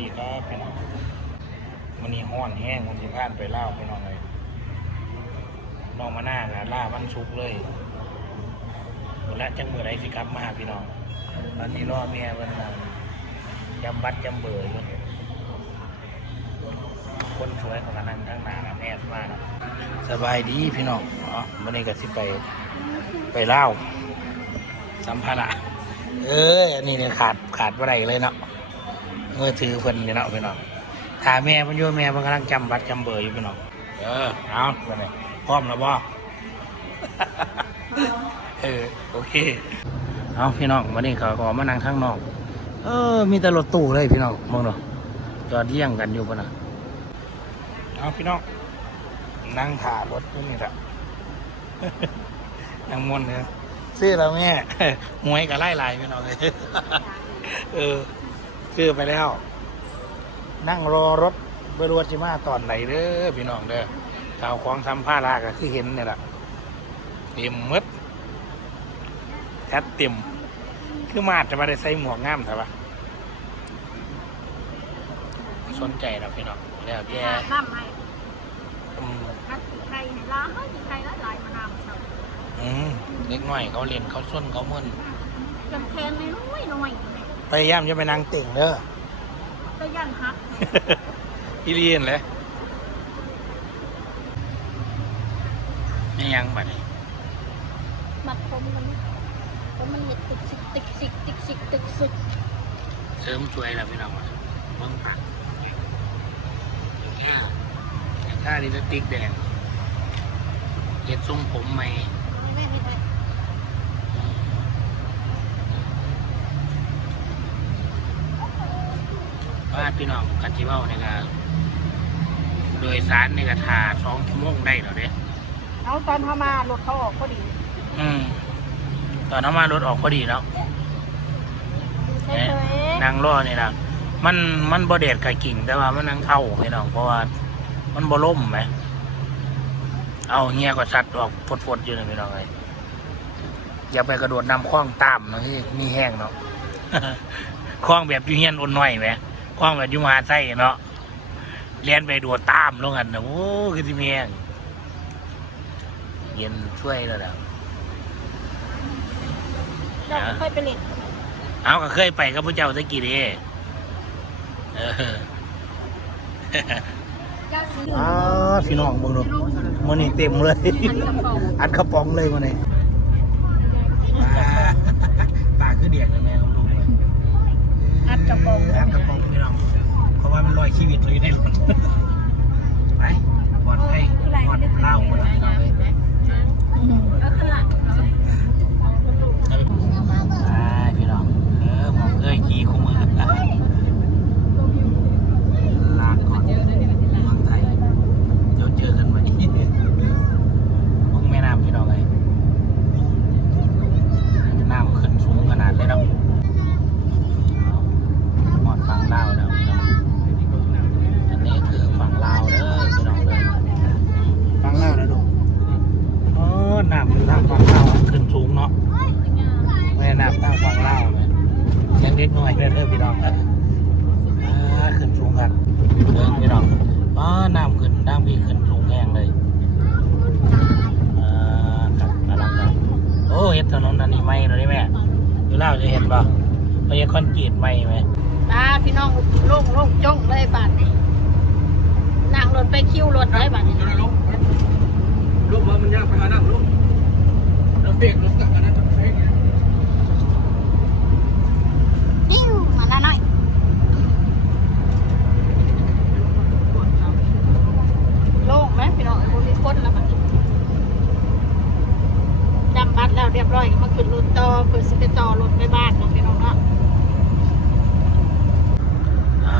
ดีครับพี่น้องมันนี่ห้อนแห้งมันสิพานไปเล่าพี่น้องเลยน้องมาหน้ากันล่าวันชุกเลยหมดแล้วจังมือไรสิกลับมาหาพี่น้องตอนนี้รอเมียมันนั่งจำบัดจำเบอร์อคนสวยของกันนั่งทั้งหน้าน่ะแม่มากสบายดีพี่น้องอ๋อวันนี้ก็สิไปไปเล่าสัมภาระเอออันนี้เนี่ยขาดขาดอะไรเลยเนาะ มือถือเพิ่นนี่เนาะพี่น้องถ้าแม่เพิ่นอยู่แม่เพิ่นกำลังจำบัตรจำเบอร์อยู่พี่น้องเออเอาไปเลยพร้อมแล้วบ่เออโอเคเอาพี่น้องวันนี้เขาก็มานั่งข้างนอก เออ มีแต่รถตู้เลยพี่น้องมองดูจอดเยี่ยงกันอยู่ปะนะเอาพี่น้องนั่งถ่ารถอยู่นี่แหละนั่งมวนเลยซื้อแล้วแม่หวยกับไล่ลายพี่น้องเลยเออ ซื้อไปแล้ว นั่งรอรถบรวชิมาตอนไหนเด้อพี่น้องเด้อข่าวของทำผ้าลาก็คือเห็นเนี่ยแหละเต็มหมดแทบเต็ม คือมาดจะมาได้ใส่หมวกงามใช่ปะไม่สนใจหรอกพี่น้องแล้วแย่น้ำให้อืมนักไข่ในร้านเขาไข่ละลายมะนาวครับอืมเล็กน้อยเขาเล่นเขาส้นเขามึนจำแคนในน้อยน้อย พยายามจะไปนั่งเต่งเด้อก็ยันฮักพี่เรียนเลยไม่ยังบัดนี้มัดผมมันแล้วมันเห็ดติกสิกติกสิกติกสิกติกสิกเสริมช่วยแล้วพี่น้องเบิ้งผักเนี่ยค่าลิปสติกแดงเห็ดทรงผมใหม่ไม่ได้ไม่ได้ ว่าพี่น้องกันที่ว่าเนี่ยก็โดยสารเนี่ยก็ถ่าสองชั่วโมงได้แล้วเด้เอาตอนเขามารถเขาออกพอดีอืม ตอนน้ำมารถออกพอดีแล้วเฉยนั่งรอนี่นะมันมันบ่เด็ดกับกิ่งแต่ว่ามันนั่งเข้าพี่น้องเพราะว่ามันบ่ล่มไหมเอาเงี้ยก็สัดออกฟดๆอยู่นะพี่น้องเลยอย่าไปกระโดดนำคล้องตามเนาะที่มีแห้งเนาะคล้องแบบอยูเฮียนอ่อนหน่อยไหม คล้องแบบอยูมหาไส้เนาะเลียนไปโดดตามลงกันนะโอ้คือที่มีแห้งเย็นช่วยแล้วแหละๆเราค่อยไปเล่นเอาก็เคยไปกับพระเจ้าตะกี้เด้เอออ้าวพี่น้องเบิ่งดูมันนี่เต็มเลย อัดกระป๋องเลยมันนี่ปลาปลาคือเดียกเลยแม่ของลูกเลย อัดกระโปรง อัดกระป๋องพี่น้องเพราะว่ามันลอย ชีวิตเลยในรถไปปลอดภัยปลอดเล่าหมดแล้วพี่น้องเลย ก็ขนาด ไปพี่น้องเออหมองเอ้ยขี่คู่มือลาก่อนเมืองไทยเดี๋ยวเจอกันใหม่พวกแม่น้ำพี่น้องเลยน้ำขึ้นสูงขนาดเลยเนาะหมดฝั่งลาวแล้วพี่น้องอันนี้คือฝั่งลาวเด้อพี่น้องเลยฝั่งลาวนะดูอ๋อน้ำอยู่ทางฝั่งลาวขึ้นสูงเนาะ แม่น้ำตั้งฟังเล่าเลย ยังนิดหน่อยเด้อเด้อพี่น้องเด้ออ่าขึ้นสูงครับเดินพี่น้องอ่าน้ำขึ้นน้ำพี่ขึ้นสูงแห้งเลยอ่าครับกำลังครับโอ้เห็นถนนอันนี้ไหมเราได้แม่อยู่เล่าวจะเห็นป่ะมันยังคอนกรีตไหมไหมตาพี่น้องโล่งโล่งจ้องเลยบาทนี้นั่งรถไปคิวรถเลยบาทนี้ลุกลุกมามันยากไปหานั่งลุกเราเบรกรถกันนะมันเบรก นิ่วมาหน่อยโล่งไหมพี่น้องไอ้พวกนี้คนแล้วบาทนี้จำบัตรแล้ว เรียบร้อยก็มาขึ้นรถต่อเพื่อสิไปต่อรถไปบ้านเนาะพี่น้องเนาะ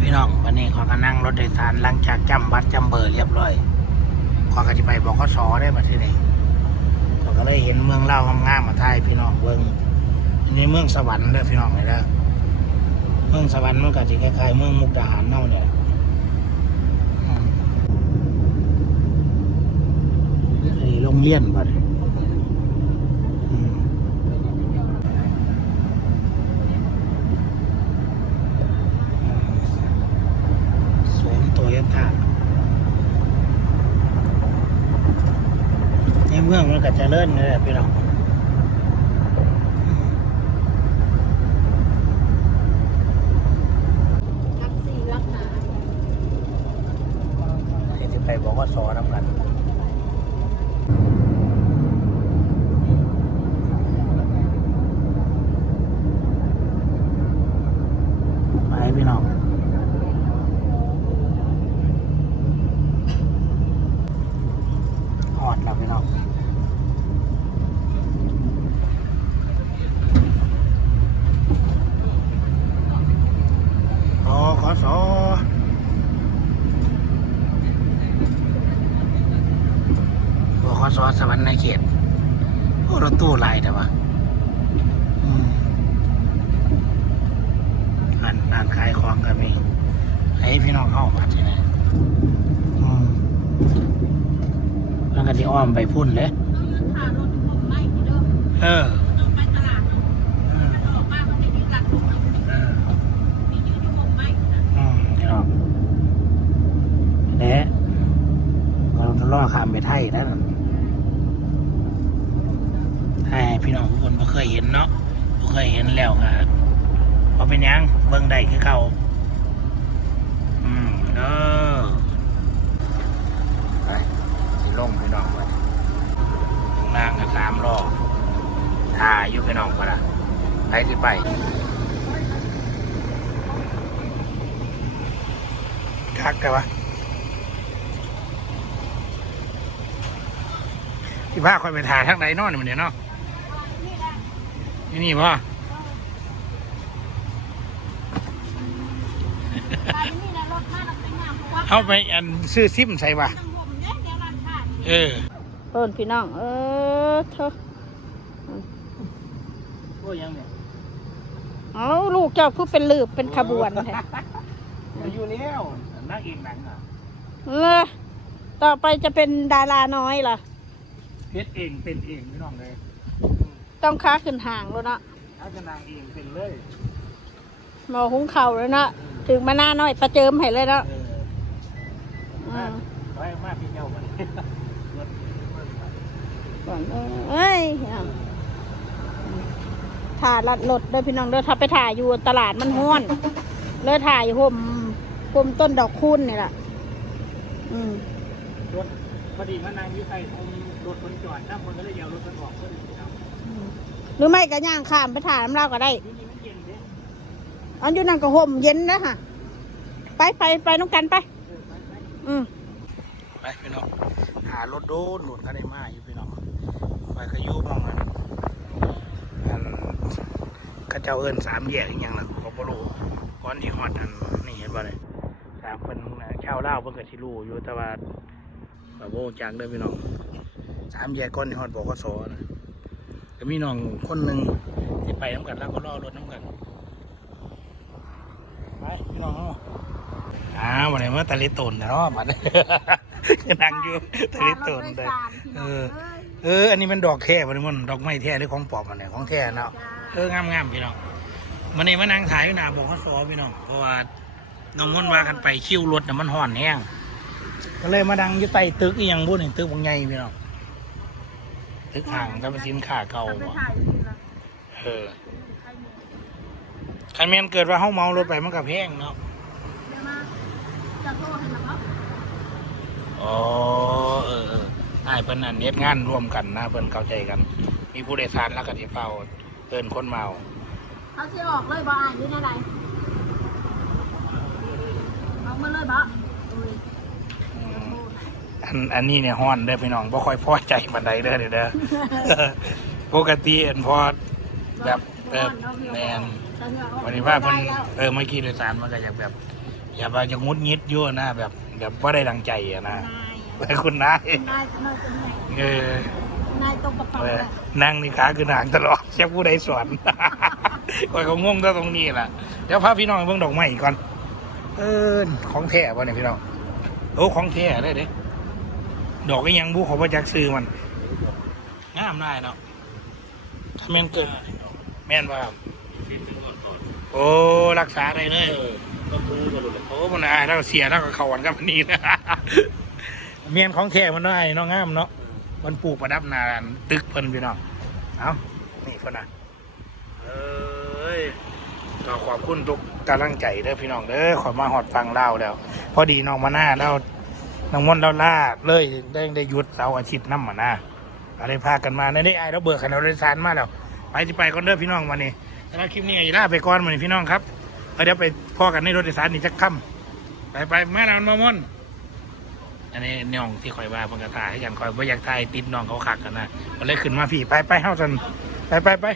พี่น้องวันนี้ขอกันนั่งรถโดยสารหลังจากจำบัตรจำเบอร์เรียบร้อยขอกจะไปบอกข้อสอได้มาที่นี่ผมก็เลยเห็นเมืองเล่างามๆมาไทยพี่น้องเบิ้งอันนี้เมืองสวรรค์เด้อพี่น้องเลยเด้อเมืองสวรรค์มันก็จะคล้ายๆเมืองมุกดาหารเน่าเนี่ยอืมไอ้โรงเรียนบัดอืม มืองมันก็เจะเลิ่นเลยพี่น้อง รักสี่รักหา ที่จะไปบอกว่าสอน้ำกันไปพี่น้องหอดแล้วพี่น้องขอขอ สอบขสสวรรค์ในเขตโอ้รถตู้หลายแต่ว่าอืมร้านร้านขายของก็มีให้พี่น้องเข้ามาที่ไหนอืมแล้วก็ที่อ้อมไปพุ่นเลยพารถผมไม่เด้อเออ ต้องไปตลาดออกมามันจะมีตัดผมมียืนอยู่ผมไม่ อืมพี่น้องและเราต้อง ล่อข้ามไปไทยนะนั่นให้พี่น้องทุกคนบ่เคยเห็นเนาะบ่เคยเห็นแล้วครับพอเป็นหยังเบิ่งได้คือเก่าอืมเด้อไปสิลงพี่น้องไปข้างล่างก็สามรอบถ่ายอยู่พี่น้องปะล่ะไปสิไปคักแต่ว่า ที่บ้าคอยไปถ่ายทางไหนนอนมันเนี่ยเนาะนี่นี่ป่ะตอนนี้นะรถมาเราเป็นงานเพราะว่าเอาไปอันซื้อซิมใส่ป่ะทำผมเนี่ยเดี๋ยวร้านค้าเออเพิ่นพี่น้อง เออเธอโอ้ยังเนี่ยเอาลูกเจ้าคือเป็นลืบเป็นขบวนแท้มาอยู่แล้วนักเอกหนังอะเออต่อไปจะเป็นดาราน้อยล่ะ เพชรเองเป็นเองพี่น้องเลยต้องค้าขึ้นห่างแล้วเนาะถ้าจะนางเองเป็นเลยหมอหุงเข่าวแล้วเนาะถึงมาหน้าน้อยประเจิมให้เลยเนาะเอออืมไว้มากพี่เจ้ามันรถก่อนเออเอ้ยเอาถ่ายลัดรถเด้อพี่น้องเด้อถ้าไปถ่ายอยู่ตลาดมันห้วนเลยถ่ายห่มห่มต้นดอกคูณนี่แหละอืมรถพอดีมานางอยู่ใกล้ตรง รถคนจอดถ้าคนก็เลยยาวรถคนออกก็เลยเอาหรือไม่ก็ย่างข้ามไปถ่ายน้ำเราก็ได้ที่นี่มันเย็นเด้อันอยู่นั่นก็ห่มเย็นนะฮะไปไปไปน้องกันไปอืมไปพี่น้องหารถโดนหนุนก็ได้มาอยู่พี่น้องไปก็อยู่มองอันอันก็เจ้าเอิญสามแยกอหย่างละก็บ่รู้ก่อนที่ฮอดอันนี่เห็นบ่เลยสามคนชาวลาวเพิ่นก็สิรู้อยู่แต่ว่าก็บ่รู้จักเด้อพี่น้องสามแยกก่อนที่ฮอดบกสนะก็มีน้องคนหนึงที่ไปน้ำกันแล้วก็รอรถน้ำกันไปพี่น้องเฮาอ่าวันนี้มาตะลิตุนเนาะมันนั่งอยู่ตะลิตุนเลยเออเออ อันนี้มันดอกแค่วันนี้มันดอกไม้แท้หรือของปลอมอันไหนของแท้เนาะเอองามงามๆพี่น้องวันนี้มานั่งถ่ายอยู่หน้าบอกข้อสอพี่น้องเพราะว่าน้องมนต์ว่ากันไปคิวรถน่ะมันห่อนแห้งก็เลยมาดังอยู่ใต้ตึกอีหยังบุญตึกบางใหญ่พี่น้อง ตึกห่างก็เป็นสินค้าเก่าบ่เออคันแม่นเกิดว่าเฮาเมารถไปมันก็แพงเนาะอ๋อเออเออไอ้ายเพิ่นอันเฮ็ดงานร่วมกันนะเพิ่นเข้าใจกัน มีผู้โดยสารแล้วก็ที่เฝ้าเพิ่นคนเมาเขาจะออกเลยบ่อ่านอยู่ในไหนออกมาเลยบ่อืม อันอันนี้เนี่ยฮ้อนเด้อพี่น้องบ่ค่อยพอใจบันไดเด้อเด้อเด้อปกติอันพอแบบเออแมนวันนี้ว่าเพิ่นเออเมื่อกี้โดยสารมันก็อยากแบบ อย่าว่าจะงุดงิดอยู่นะแบบแบบบ่ได้ดังใจอะนะแต่คุณนายนายนายเป็นไงเออนายตรงกระเป๋าเออเลยนั่งนี่ขาคือหางตลอดเช็คผู้ใดสอนก่อยเขางงก็ตรงนี้แหละเดี๋ยวพาพี่น้องไปเบิ่งดอกไม้ก่อน เออของแท้ป่ะเนี่ยพี่น้องโอ้ของแท้ได้เด้ ดอกก็ยังบุเขาประจักซื้อมันงามได้เนาะถ้าแม่นเกิดแม่นว่าโอ้รักษาได้เลยโอ้มันอายแล้วก็เสียแล้วก็เขาวันกับอันนี้นะเมียนของแท้มันได้เนาะงามเนาะเเพิ่นปลูกประดับหนาตึกเพิ่นพี่น้องเอานี่เพิ่นน่ะเอ้ยก็ขอบคุณทุกกำลังใจเด้อพี่น้องเด้อขอมาหอดฟังเล่าวแล้ว พอดีน้องมาหน้าแล้ว น้องมนเราล่าเลยได้ได้หยุดเสาร์อาทิตย์น้ำมาน้าอะไรพากันมาในนี้ไอ้เราเบิกขันเราได้สานมาแล้วไปที่ไปก่อนเด้อพี่น้องวันนี้แล้วคลิปนี้ไอ้ล่าไปก่อนวันนี้พี่น้องครับเดี๋ยวไปพ่อกันในรถโดยสารนี่จะค่ำไปไปแม่นอนมามนอันนี้น้องที่คอยว่าเพิ่งกระตาให้กันคอยว่าอยากตายติดน้องเขาขักกันนะก็เลยขึ้นมาพี่ไปไปเฮ้าจันไปไปไป